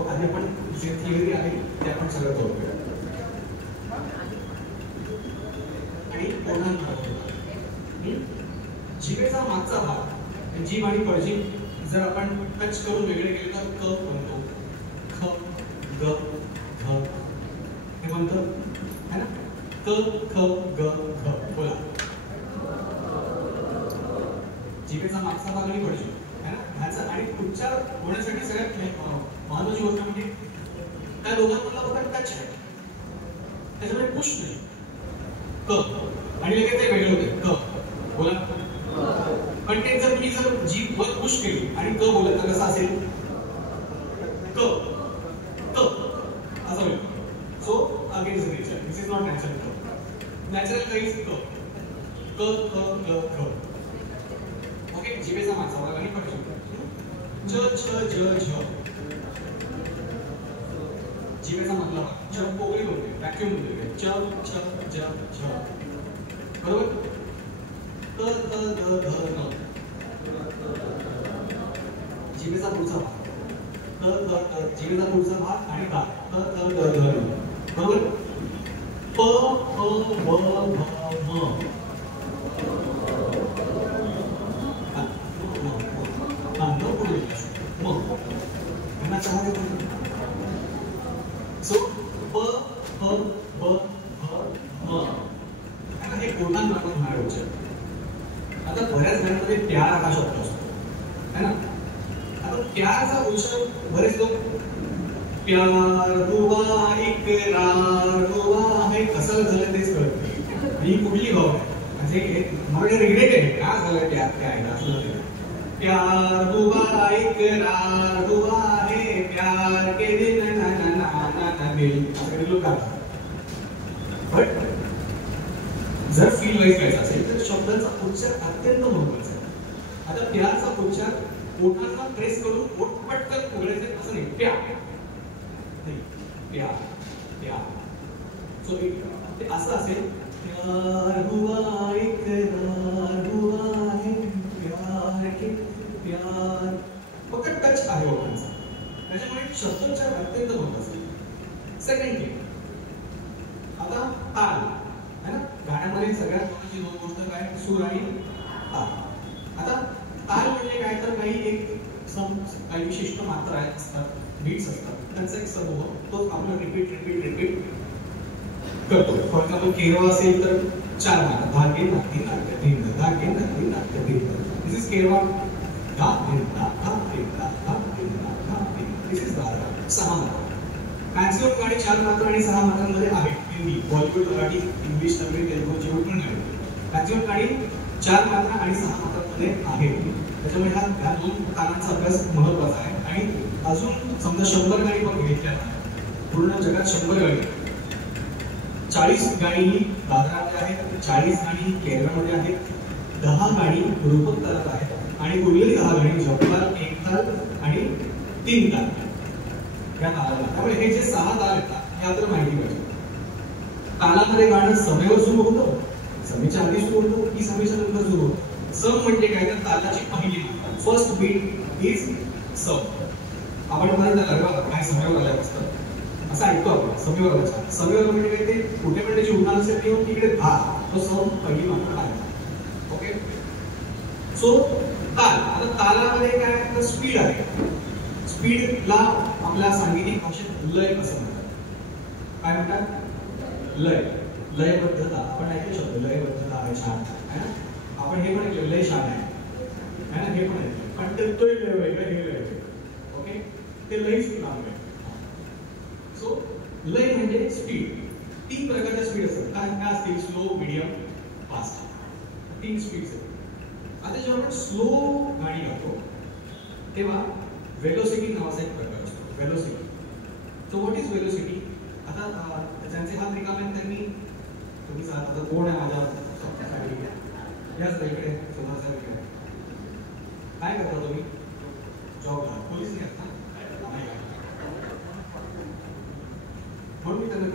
So आधी आपण जे थिअरी आहे ते आपण सगळं करूया आणि जिभेचा मागचा भाग जीभ आणि पळजीभ जर आपण टच करून वेगळे केले तर क बनतो, ख ग घ हे बनतं है ना. क ख ग घ बोला. जिभेचा मागचा भाग आणि पळजीभ है ना. ह्याचा आणि उच्चार होण्यासाठी सगळ्यात महत्त्वाची गोष्ट म्हणजे त्या दोघांमधला फक्त टच आहे, त्याच्यामुळे पुश नाही. क आणि लगेच ते वेगळे होते. क बोला. पण ते जर तुम्ही जर जीभ वर पुश केली आणि क बोलत तर कसं असेल. क क असं होईल. So against nature. This is not natural. Natural काहीच क क ख ग घ. ओके. जिभेचा मागचा भाग आणि पळजीभ. च छ ज झ. जिभेचा मधला भाग च पोगळी बोलते, व्हॅक्यूम बोलते. च छ ज झ. बरोबर. क ख ग घ न. जिभेचा पुढचा भाग क ख जिभेचा पुढचा भाग आणि का क ख ग घ न. बरोबर. प फ ब भ म. न पुढे म त्यांना चहा देतो. सो प फ ब भ म. आता हे कोणाला होणार उच्चार. आता बऱ्याच गाण्यांमध्ये प्यार हा शब्द असतो है ना. आता प्यारचा उच्चार बरेच लोक प्यार हुआ इकरार हुआ हे कसं झालं तेच कळत नाही. ही कुठली भाव आहे म्हणजे मला रिग्रेट आहे का झालं प्यार काय असलं. प्यार हुआ इकरार हुआ है प्यार के दिन ना ना ना ना ना दिल असं लोक गातात. बट जर फील वाईज करायचं असेल तर शब्दाचा उच्चार अत्यंत महत्त्वाचा आहे. आता प्यारचा उच्चार ओठांना प्रेस करून ओठ पटकन उघडायचे असं नाही. प्यार नाही, प्यार प्यार. सो ते असं असेल. प्यार हुआ इकरार हुआ है प्यार के प्यार. फक्त टच आहे ओठांचा, त्याच्यामुळे शब्दोच्चार अत्यंत महत्त्वाचा आहे. सेकंड थिंग आता ताल है ना. गाण्यामध्ये सगळ्यात महत्त्वाची दोन गोष्ट काय सूर आणि ताल. आता ताल म्हणजे काय तर काही एक काही विशिष्ट मात्रा असतात, बीट्स असतात, त्यांचा एक समूह तो आपण रिपीट रिपीट रिपीट करतो. फॉर एक्झाम्पल केरवा असेल तर 4 मात्रा धागे नाती नाट्य धिंद धागे नाती नाट्य धिंद. दिस इज केरवा. धा धिंद धा धिंद धा धिंद धा धिंद. दिस इज धागा. 6 मात्रा. मॅक्सिमम गाणी 4 मात्रा आणि 6 मात्रांमध्ये आहेत. हिंदी, बॉलिवूड, मराठी, इंग्लिश, तमिळ, तेलुगू, जेवढ पण गाणी मॅक्सिमम गाणी 4 मात्रा आणि 6 मात्रांमध्ये आहेत. त्याच्यामुळे ह्या दोन कानांचा अभ्यास महत्त्वाचा आहे. आणि अजून समजा 100 गाणी पण घेतल्या पूर्ण जगात 100 गाणी 40 गाणी ही दादरामध्ये आहेत, 40 गाणी केरळमध्ये आहेत, 10 गाणी रूपक तालात आहेत आणि उरलेली 10 गाणी जपताल, एक ताल आणि 3 ताल या तालाला. त्यामुळे हे जे 6 ताल येतात हे आपल्याला माहिती पाहिजे. तालामध्ये गाणं समेवर सुरू होतं, समेच्या आधी सुरू होतं की समेच्या नंतर सुरू होतं. सम म्हणजे काय तर तालाची पहिली फर्स्ट बीट इज सम. आपण म्हणतो त्याला काय समेवर आल्या असतं असं ऐकतो आपण. समेवर आल्याच्या समेवर म्हणजे काय ते कुठे पण त्याची उन्हाळ असेल किंवा तिकडे धा तो सम पहिली मात्रा आहे. ओके. सो ताल. आता तालामध्ये काय तर स्पीड आहे. स्पीडला आपल्या सांगीतिक भाषेत लय असं म्हणतात. काय म्हणतात? लय. लयबद्धता. आपण ऐकू शकतो लयबद्धता आहे छान आहे ना. आपण हे पण ऐकलं लय छान आहे है ना. हे पण ऐकलं पण ते तो लय वेगळं हे लय. ओके. ते लयच नाव आहे. सो लय म्हणजे स्पीड. 3 प्रकारच्या स्पीड असतात. काय असतील? Slow, medium, fast. 3 स्पीड्स आहेत. आता जेव्हा आपण स्लो गाणी गातो तेव्हा वेलोसिटी नावाचा एक प्रकार असतो. Velocity. So what is velocity? आता ज्यांचे हात रिकामे आहेत त्यांनी तुम्ही आता कोण आहे माझ्या याच इकडे स्वतःचा इकडे काय करता तुम्ही? जॉब पोलीस नाही आता म्हणून मी त्यांना